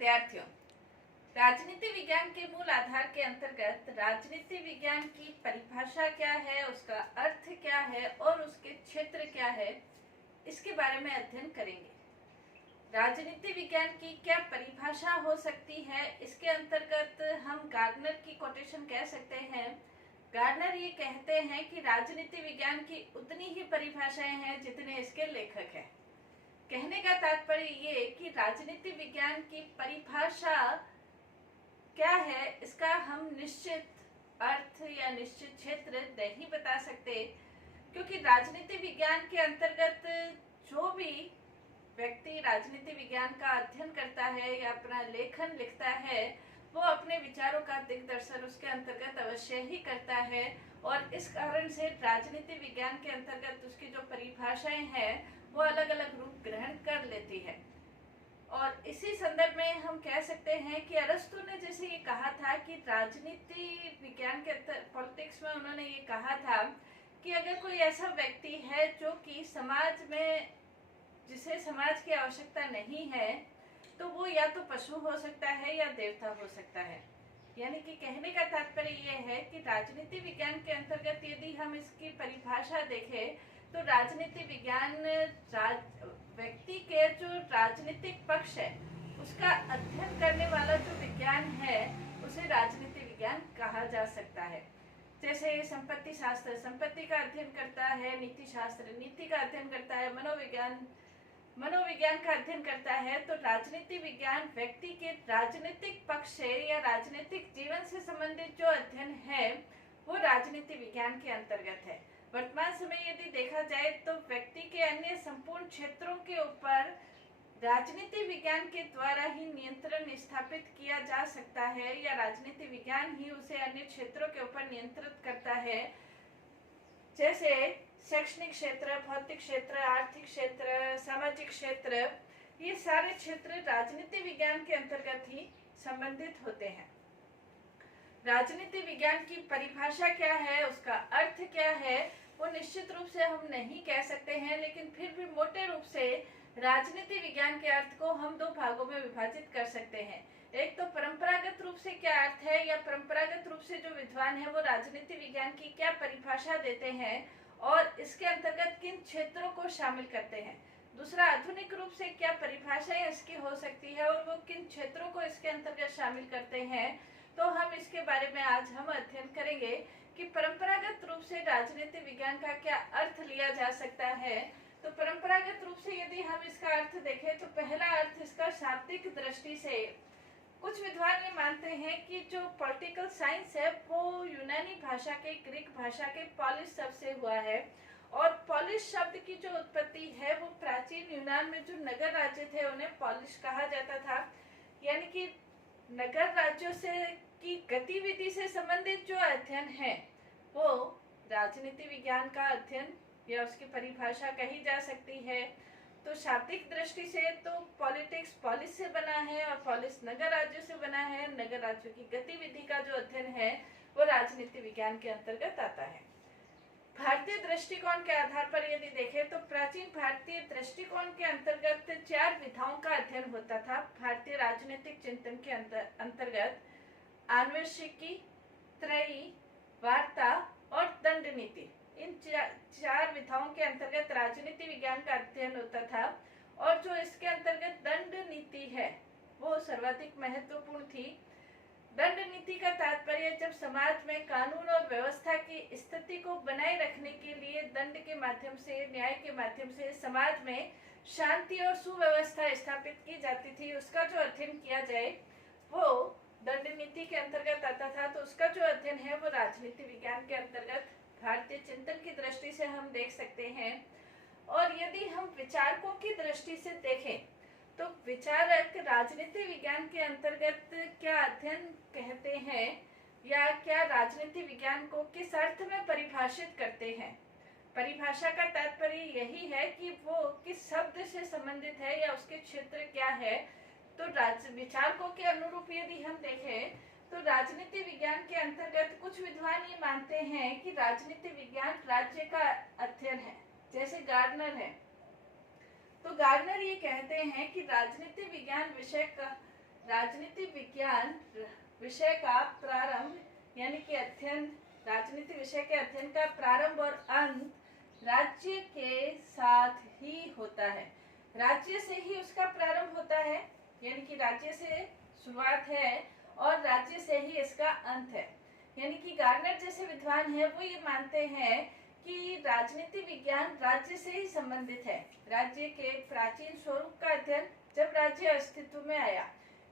विद्यार्थियों, राजनीति विज्ञान के मूल आधार के अंतर्गत राजनीति विज्ञान की परिभाषा क्या है, उसका अर्थ क्या है और उसके क्षेत्र क्या है, इसके बारे में अध्ययन करेंगे। राजनीति विज्ञान की क्या परिभाषा हो सकती है, इसके अंतर्गत हम गार्डनर की कोटेशन कह सकते हैं। गार्डनर ये कहते हैं कि राजनीति विज्ञान की उतनी ही परिभाषाएं हैं जितने इसके लेखक हैं। कहने का तात्पर्य ये कि राजनीति विज्ञान की परिभाषा क्या है, इसका हम निश्चित अर्थ या निश्चित क्षेत्र नहीं बता सकते, क्योंकि राजनीति विज्ञान के अंतर्गत जो भी व्यक्ति राजनीति विज्ञान का अध्ययन करता है या अपना लेखन लिखता है, वो अपने विचारों का दिग्दर्शन उसके अंतर्गत अवश्य ही करता है, और इस कारण से राजनीति विज्ञान के अंतर्गत उसकी जो परिभाषाएं हैं वो अलग अलग रूप ग्रहण कर लेती है। और इसी संदर्भ में हम कह सकते हैं कि अरस्तु ने जैसे ये कहा था कि राजनीति विज्ञान के पॉलिटिक्स में उन्होंने ये कहा था कि अगर कोई ऐसा व्यक्ति है जो कि समाज में जिसे समाज की आवश्यकता नहीं है, तो वो या तो पशु हो सकता है या देवता हो सकता है। यानी कि कहने का तात्पर्य ये है कि राजनीति विज्ञान के अंतर्गत यदि हम इसकी परिभाषा देखें तो राजनीति विज्ञान व्यक्ति के जो राजनीतिक पक्ष है उसका अध्ययन करने वाला जो विज्ञान है उसे राजनीति विज्ञान कहा जा सकता है। जैसे संपत्ति शास्त्र संपत्ति का अध्ययन करता है, नीति शास्त्र नीति का अध्ययन करता है, मनोविज्ञान का अध्ययन करता है। तो राजनीति विज्ञान व्यक्ति के राजनीतिक पक्ष से या राजनीतिक जीवन से संबंधित जो अध्ययन है वो राजनीति विज्ञान के अंतर्गत है। वर्तमान समय यदि देखा जाए तो व्यक्ति के अन्य संपूर्ण क्षेत्रों के ऊपर राजनीति विज्ञान के द्वारा ही नियंत्रण स्थापित किया जा सकता है, या राजनीति विज्ञान ही उसे अन्य क्षेत्रों के ऊपर नियंत्रित करता है। जैसे शैक्षणिक क्षेत्र, भौतिक क्षेत्र, आर्थिक क्षेत्र, सामाजिक क्षेत्र, ये सारे क्षेत्र राजनीति विज्ञान के अंतर्गत ही संबंधित होते हैं। राजनीति विज्ञान की परिभाषा क्या है, उसका अर्थ क्या है, वो निश्चित रूप से हम नहीं कह सकते हैं, लेकिन फिर भी मोटे रूप से राजनीति विज्ञान के अर्थ को हम दो भागों में विभाजित कर सकते हैं। एक तो परंपरागत रूप से क्या अर्थ है, या परंपरागत रूप से जो विद्वान है वो राजनीति विज्ञान की क्या परिभाषा देते हैं और इसके अंतर्गत किन क्षेत्रों को शामिल करते हैं। दूसरा, आधुनिक रूप से क्या परिभाषाएं इसकी हो सकती है और वो किन क्षेत्रों को इसके अंतर्गत शामिल करते हैं। तो हम इसके बारे में आज हम अध्ययन करेंगे कि परंपरागत रूप से राजनीति विज्ञान का क्या अर्थ लिया जा सकता है। तो परंपरागत रूप से यदि हम इसका अर्थ देखें तो पहला अर्थ इसका शाब्दिक दृष्टि से, कुछ विद्वान ये मानते हैं कि जो पॉलिटिकल साइंस है वो यूनानी भाषा के, ग्रीक भाषा के पॉलिस शब्द से हुआ है, और पॉलिस शब्द की जो उत्पत्ति है वो प्राचीन यूनान में जो नगर राज्य थे उन्हें पॉलिस कहा जाता था। यानी कि नगर राज्यों से की गतिविधि से संबंधित जो अध्ययन है वो राजनीति विज्ञान का अध्ययन या उसकी परिभाषा कही जा सकती है। तो शाब्दिक दृष्टि से तो पॉलिटिक्स पॉलिस से बना है और पॉलिस नगर राज्यों से बना है। नगर राज्यों की गतिविधि का जो अध्ययन है वो राजनीति विज्ञान के अंतर्गत आता है। भारतीय दृष्टिकोण के आधार पर यदि देखें तो प्राचीन भारतीय दृष्टिकोण के अंतर्गत 4 विधाओं का अध्ययन होता था। भारतीय राजनीतिक चिंतन के अंतर्गत आन्वेषिकी, त्रयी, वार्ता और दंड नीति, इन 4 विधाओं के अंतर्गत राजनीति विज्ञान का अध्ययन होता था। और जो इसके अंतर्गत दंड नीति है वो सर्वाधिक महत्वपूर्ण थी। दंड नीति का तात्पर्य जब समाज में कानून और व्यवस्था की स्थिति को बनाए रखने के लिए दंड के माध्यम से, न्याय के माध्यम से समाज में शांति और सुव्यवस्था स्थापित की जाती थी, उसका जो अध्ययन किया जाए वो दंड नीति के अंतर्गत आता था। तो उसका जो अध्ययन है वो राजनीति विज्ञान के अंतर्गत भारतीय चिंतन की दृष्टि से हम देख सकते हैं। और यदि हम विचारकों की दृष्टि से देखें तो विचारक राजनीति विज्ञान के अंतर्गत क्या अध्ययन कहते हैं या क्या राजनीति विज्ञान को किस अर्थ में परिभाषित करते हैं। परिभाषा का तात्पर्य यही है कि वो किस शब्द से संबंधित है या उसके क्षेत्र क्या है। तो विचारकों के अनुरूप यदि हम देखें तो राजनीति विज्ञान के अंतर्गत कुछ विद्वान ये मानते हैं कि राजनीति विज्ञान राज्य का अध्ययन है, जैसे गार्डनर है। तो गार्डनर ये कहते हैं कि राजनीति विज्ञान विषय का राजनीति विज्ञान विषय का प्रारंभ यानी कि अध्ययन, राजनीति विषय के अध्ययन का प्रारंभ और अंत राज्य के साथ ही होता है। राज्य से ही उसका प्रारंभ होता है, यानी कि राज्य से शुरुआत है और राज्य से ही इसका अंत है। यानी कि गार्नर जैसे विद्वान हैं वो ये मानते हैं कि राजनीति विज्ञान राज्य से ही संबंधित है। राज्य के प्राचीन स्वरूप का अध्ययन, जब राज्य अस्तित्व में आया,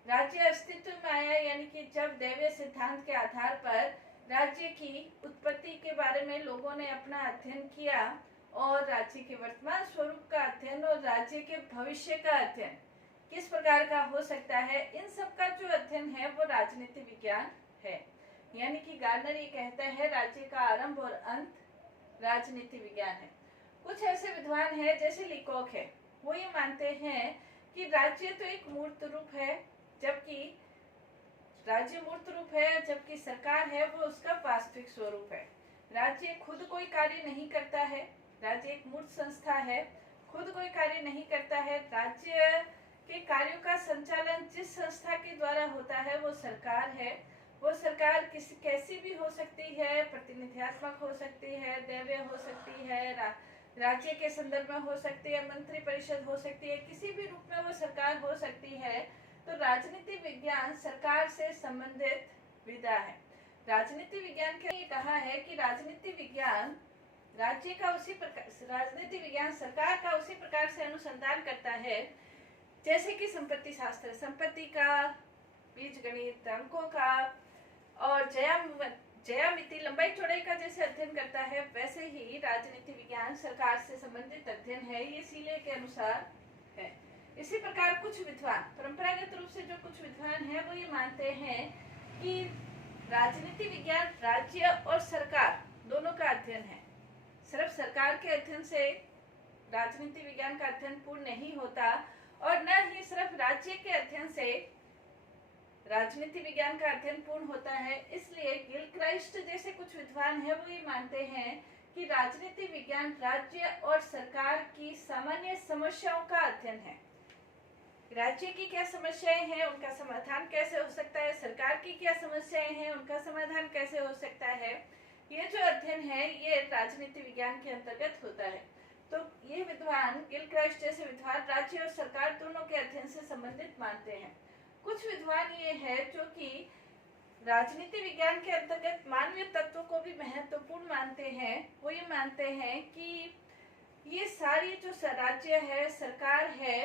राज्य अस्तित्व में आया यानी कि जब दैवीय सिद्धांत के आधार पर राज्य की उत्पत्ति के बारे में लोगों ने अपना अध्ययन किया और राज्य के वर्तमान स्वरूप का अध्ययन और राज्य के भविष्य का अध्ययन किस प्रकार का हो सकता है, इन सब का जो अध्ययन है वो राजनीति विज्ञान है। यानी कि गार्नर ये कहता है राज्य का आरंभ और अंत राजनीति विज्ञान है। कुछ ऐसे विद्वान हैं जैसे लीकॉक है, वो ये मानते हैं कि राज्य तो एक मूर्त रूप है, जबकि राज्य मूर्त रूप है, जबकि सरकार है वो उसका वास्तविक स्वरूप है। राज्य खुद कोई कार्य नहीं करता है, राज्य एक मूर्त संस्था है, खुद कोई कार्य नहीं करता है। राज्य के कार्यों का संचालन जिस संस्था के द्वारा होता है वो सरकार है। वो सरकार कैसी भी हो सकती है, प्रतिनिधित्वात्मक हो सकती है, दैवीय हो सकती है, राज्य के संदर्भ में हो सकती है, मंत्री परिषद हो सकती है, किसी भी रूप में वो सरकार हो सकती है। तो राजनीति विज्ञान सरकार से संबंधित विधा है। राजनीति विज्ञान के कहा है कि राजनीति विज्ञान राज्य का उसी प्रकार, राजनीति विज्ञान सरकार का उसी प्रकार से अनुसंधान करता है जैसे कि संपत्ति शास्त्र, संपत्ति का, बीजगणित, अंकों का और ज्यामिति, लंबाई चौड़ाई का जैसे अध्ययन करता है, वैसे ही राजनीति विज्ञान सरकार से संबंधित अध्ययन है। ये सीले के अनुसार है। इसी प्रकार कुछ विद्वान, परंपरागत रूप से जो कुछ विद्वान हैं वो ये मानते हैं कि राजनीति विज्ञान राज्य और सरकार दोनों का अध्ययन है। सिर्फ सरकार के अध्ययन से राजनीति विज्ञान का अध्ययन पूर्ण नहीं होता और न ही सिर्फ राज्य के अध्ययन से राजनीति विज्ञान का अध्ययन पूर्ण होता है। इसलिए गिलक्राइस्ट जैसे कुछ विद्वान हैं वो ये मानते हैं कि राजनीति विज्ञान राज्य और सरकार की सामान्य समस्याओं का अध्ययन है। राज्य की क्या समस्याएं हैं, उनका समाधान कैसे हो सकता है, सरकार की क्या समस्याएं हैं, उनका समाधान कैसे हो सकता है, ये जो अध्ययन है ये राजनीति विज्ञान के अंतर्गत होता है। तो ये विद्वान, गिलक्राइस्ट जैसे विद्वान राज्य और सरकार दोनों के अध्ययन से संबंधित मानते हैं। कुछ विद्वान ये है जो कि राजनीति विज्ञान के अंतर्गत मानवीय तत्वों को भी महत्वपूर्ण मानते हैं। वो ये मानते हैं कि ये सारी जो राज्य है, सरकार है,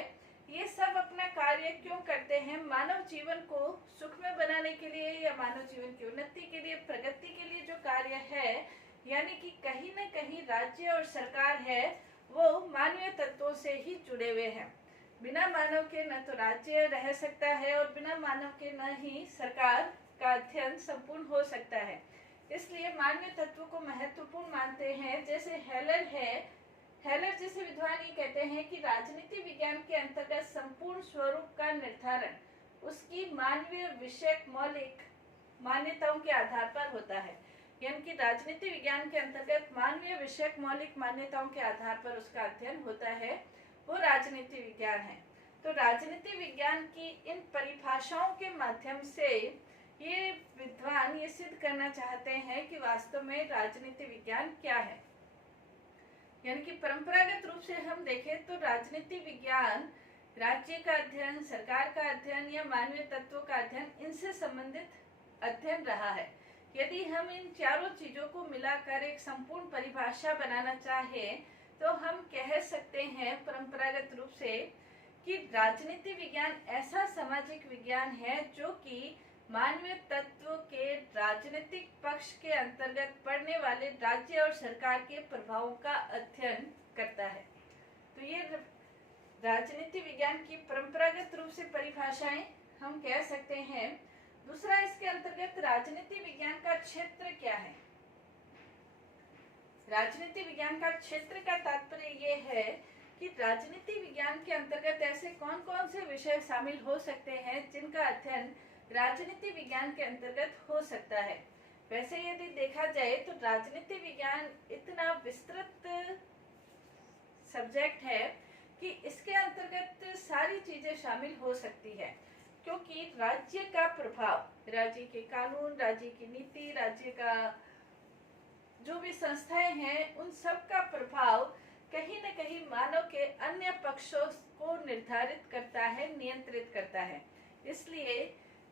ये सब अपना कार्य क्यों करते हैं, मानव जीवन को सुखमय बनाने के लिए या मानव जीवन की उन्नति के लिए, प्रगति के लिए जो कार्य है, यानी कि कहीं न कहीं राज्य और सरकार है वो मानवीय तत्वों से ही जुड़े हुए हैं। बिना मानव के न तो राज्य रह सकता है और बिना मानव के न ही सरकार का अध्ययन संपूर्ण हो सकता है। इसलिए मानवीय तत्वों को महत्वपूर्ण मानते हैं। जैसे हेलर है, हेलर जैसे विद्वान ये कहते हैं कि राजनीति विज्ञान के अंतर्गत संपूर्ण स्वरूप का निर्धारण उसकी मानवीय विषयक मौलिक मान्यताओं के आधार पर होता है। यानी कि राजनीति विज्ञान के अंतर्गत मानवीय विषयक मौलिक मान्यताओं के आधार पर उसका अध्ययन होता है, वो राजनीति विज्ञान है। तो राजनीति विज्ञान की इन परिभाषाओं के माध्यम से ये विद्वान ये सिद्ध करना चाहते हैं कि वास्तव में राजनीति विज्ञान क्या है। यानी कि परंपरागत रूप से हम देखें तो राजनीति विज्ञान राज्य का अध्ययन, सरकार का अध्ययन या मानवीय तत्वों का अध्ययन, इनसे संबंधित अध्ययन रहा है। यदि हम इन चारों चीजों को मिलाकर एक संपूर्ण परिभाषा बनाना चाहें तो हम कह सकते हैं परंपरागत रूप से कि राजनीति विज्ञान ऐसा सामाजिक विज्ञान है जो कि मानवीय तत्व के राजनीतिक पक्ष के अंतर्गत पड़ने वाले राज्य और सरकार के प्रभावों का अध्ययन करता है। तो ये राजनीति विज्ञान की परंपरागत रूप से परिभाषाएं हम कह सकते हैं। दूसरा, इसके अंतर्गत राजनीति विज्ञान का क्षेत्र क्या है। राजनीति विज्ञान का क्षेत्र का तात्पर्य ये है कि राजनीति विज्ञान के अंतर्गत ऐसे कौन कौन से विषय शामिल हो सकते हैं जिनका अध्ययन राजनीति विज्ञान के अंतर्गत हो सकता है। वैसे यदि देखा जाए तो राजनीति विज्ञान इतना विस्तृत सब्जेक्ट है कि इसके अंतर्गत सारी चीजें शामिल हो सकती है। क्योंकि राज्य का प्रभाव, राज्य के कानून, राज्य की नीति, राज्य का जो भी संस्थाएं हैं, उन सब का प्रभाव कहीं न कहीं मानव के अन्य पक्षों को निर्धारित करता है, नियंत्रित करता है। इसलिए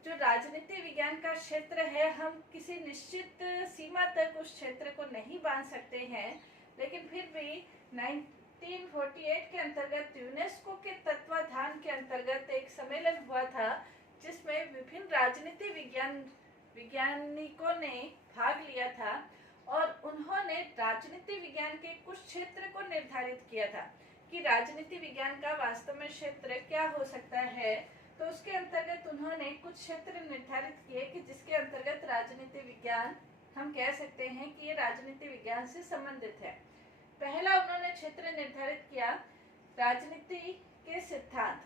जो राजनीति विज्ञान का क्षेत्र है, हम किसी निश्चित सीमा तक उस क्षेत्र को नहीं बांध सकते हैं, लेकिन फिर भी 1948 के अंतर्गत यूनेस्को के तत्वाधान के अंतर्गत एक सम्मेलन हुआ था, जिसमें विभिन्न राजनीति वैज्ञानिकों ने भाग लिया था और उन्होंने राजनीति विज्ञान के कुछ क्षेत्र को निर्धारित किया था कि राजनीति विज्ञान का वास्तव में क्षेत्र क्या हो सकता है। तो उसके अंतर्गत उन्होंने कुछ क्षेत्र निर्धारित किए कि जिसके अंतर्गत राजनीति विज्ञान, हम कह सकते हैं कि ये राजनीति विज्ञान से संबंधित है। पहला उन्होंने क्षेत्र निर्धारित किया राजनीति के सिद्धांत।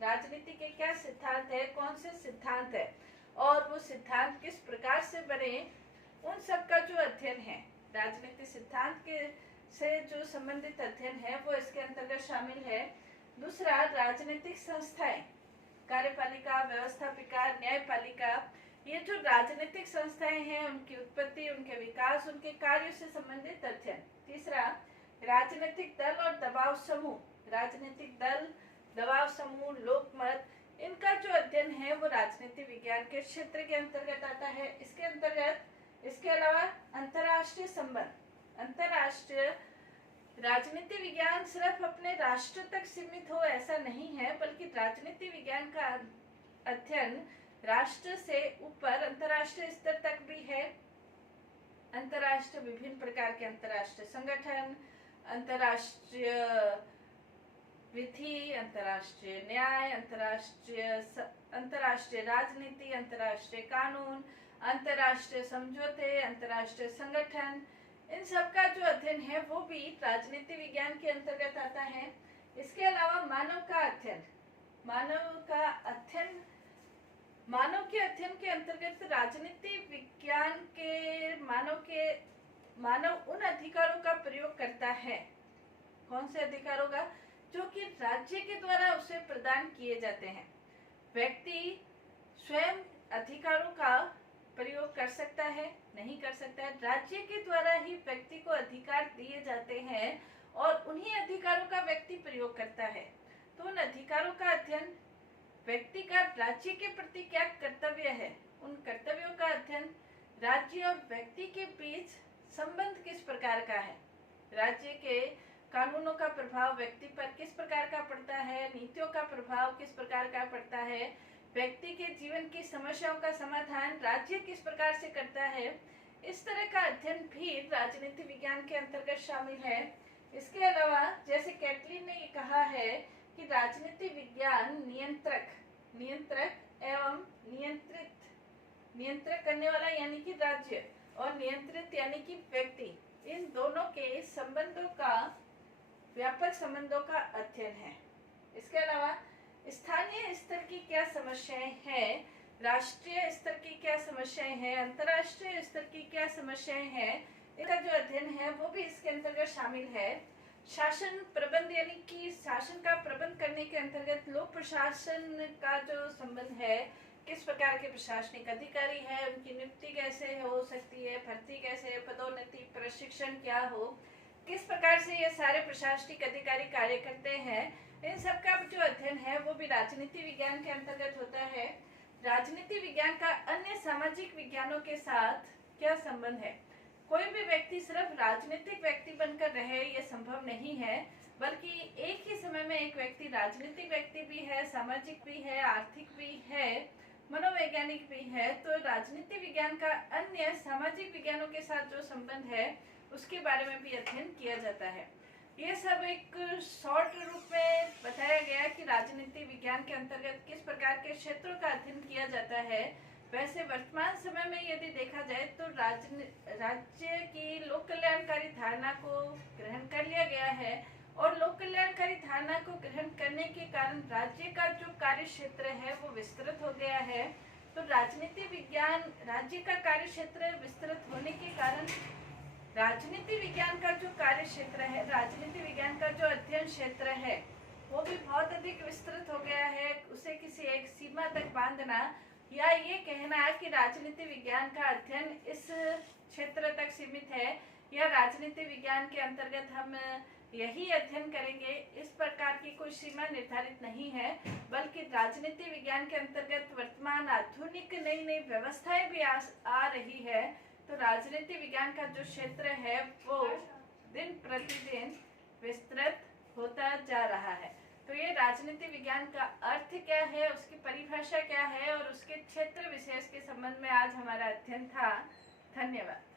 राजनीति के क्या सिद्धांत है, कौन से सिद्धांत है और वो सिद्धांत किस प्रकार से बने, उन सब का जो अध्ययन है, राजनीतिक सिद्धांत के से जो संबंधित अध्ययन है, वो इसके अंतर्गत शामिल है। दूसरा, राजनीतिक संस्थाएं, कार्यपालिका, व्यवस्थापिका, न्यायपालिका, ये जो राजनीतिक संस्थाएं हैं, उनकी उत्पत्ति, उनके विकास, उनके कार्य से संबंधित अध्ययन। तीसरा, राजनीतिक दल और दबाव समूह, राजनीतिक दल, दबाव समूह, लोकमत, इनका जो अध्ययन है वो राजनीति विज्ञान के क्षेत्र के अंतर्गत आता है। इसके अलावा अंतर्राष्ट्रीय संबंध, अंतर्राष्ट्रीय राजनीति विज्ञान सिर्फ अपने राष्ट्र तक सीमित हो ऐसा नहीं है, बल्कि राजनीति विज्ञान का अध्ययन राष्ट्र से ऊपर अंतर्राष्ट्रीय स्तर तक भी है। अंतर्राष्ट्रीय, विभिन्न प्रकार के अंतर्राष्ट्रीय संगठन, अंतर्राष्ट्रीय विधि, अंतर्राष्ट्रीय न्याय, अंतर्राष्ट्रीय राजनीति, अंतर्राष्ट्रीय कानून, अंतर्राष्ट्रीय समझौते, अंतर्राष्ट्रीय संगठन, इन सब का जो अध्ययन है वो भी राजनीति विज्ञान के अंतर्गत आता है। इसके अलावा मानव का अध्ययन, मानव के अध्ययन के अंतर्गत राजनीति विज्ञान के मानव उन अधिकारों का प्रयोग करता है। कौन से अधिकारों का? जो कि राज्य के द्वारा उसे प्रदान किए जाते हैं। व्यक्ति स्वयं अधिकारों का प्रयोग कर सकता है, नहीं कर सकता है। राज्य के द्वारा ही व्यक्ति को अधिकार दिए जाते हैं और उन्हीं अधिकारों का व्यक्ति प्रयोग करता है। तो उन अधिकारों का अध्ययन, व्यक्ति का राज्य के प्रति क्या कर्तव्य है, उन कर्तव्यों का अध्ययन, राज्य और व्यक्ति के बीच संबंध किस प्रकार का है, राज्य के कानूनों का प्रभाव व्यक्ति पर किस प्रकार का पड़ता है, नीतियों का प्रभाव किस प्रकार का पड़ता है, व्यक्ति के जीवन की समस्याओं का समाधान राज्य किस प्रकार से करता है, इस तरह का अध्ययन भी राजनीति विज्ञान के अंतर्गत शामिल है। इसके अलावा जैसे कैटलिन ने कहा है कि राजनीति विज्ञान नियंत्रक एवं नियंत्रित करने वाला यानी कि राज्य और नियंत्रित यानी कि व्यक्ति, इन दोनों के संबंधों का, व्यापक संबंधों का अध्ययन है। इसके अलावा स्थानीय स्तर की क्या समस्याएं हैं, राष्ट्रीय स्तर की क्या समस्याएं हैं, अंतर्राष्ट्रीय स्तर की क्या समस्याएं हैं, इसका जो अध्ययन है वो भी इसके अंतर्गत शामिल है। शासन प्रबंध यानी कि शासन का प्रबंध करने के अंतर्गत लोक प्रशासन का जो संबंध है, किस प्रकार के प्रशासनिक अधिकारी है, उनकी नियुक्ति कैसे हो सकती है, भर्ती कैसे, पदोन्नति, प्रशिक्षण क्या हो, किस प्रकार से ये सारे प्रशासनिक अधिकारी कार्य करते हैं, इन सब का जो अध्ययन है वो भी राजनीति विज्ञान के अंतर्गत होता है। राजनीति विज्ञान का अन्य सामाजिक विज्ञानों के साथ क्या संबंध है? कोई भी व्यक्ति सिर्फ राजनीतिक व्यक्ति बनकर रहे ये संभव नहीं है, बल्कि एक ही समय में एक व्यक्ति राजनीतिक व्यक्ति भी है, सामाजिक भी है, आर्थिक भी है, मनोवैज्ञानिक भी है। तो राजनीति विज्ञान का अन्य सामाजिक विज्ञानों के साथ जो संबंध है उसके बारे में भी अध्ययन किया जाता है। ये सब एक शॉर्ट रूप में बताया गया कि राजनीति विज्ञान के अंतर्गत किस प्रकार के क्षेत्रों का अध्ययन किया जाता है। वैसे वर्तमान समय में यदि देखा जाए तो राज्य की लोक कल्याणकारी धारणा को ग्रहण कर लिया गया है और लोक कल्याणकारी धारणा को ग्रहण करने के कारण राज्य का जो कार्य क्षेत्र है वो विस्तृत हो गया है। तो राजनीति विज्ञान, राज्य का कार्य क्षेत्र विस्तृत होने के कारण राजनीति विज्ञान का जो कार्य क्षेत्र है, राजनीति विज्ञान का जो अध्ययन क्षेत्र है वो भी बहुत अधिक विस्तृत हो गया है, उसे किसी एक सीमा तक बांधना या ये कहना कि राजनीति विज्ञान का अध्ययन इस क्षेत्र तक सीमित है या राजनीति विज्ञान के अंतर्गत हम यही अध्ययन करेंगे, इस प्रकार की कोई सीमा निर्धारित नहीं है, बल्कि राजनीति विज्ञान के अंतर्गत वर्तमान आधुनिक नई नई व्यवस्थाएं भी आ रही है। तो राजनीति विज्ञान का जो क्षेत्र है वो दिन प्रतिदिन विस्तृत होता जा रहा है। तो ये राजनीति विज्ञान का अर्थ क्या है, उसकी परिभाषा क्या है और उसके क्षेत्र विशेष के संबंध में आज हमारा अध्ययन था। धन्यवाद।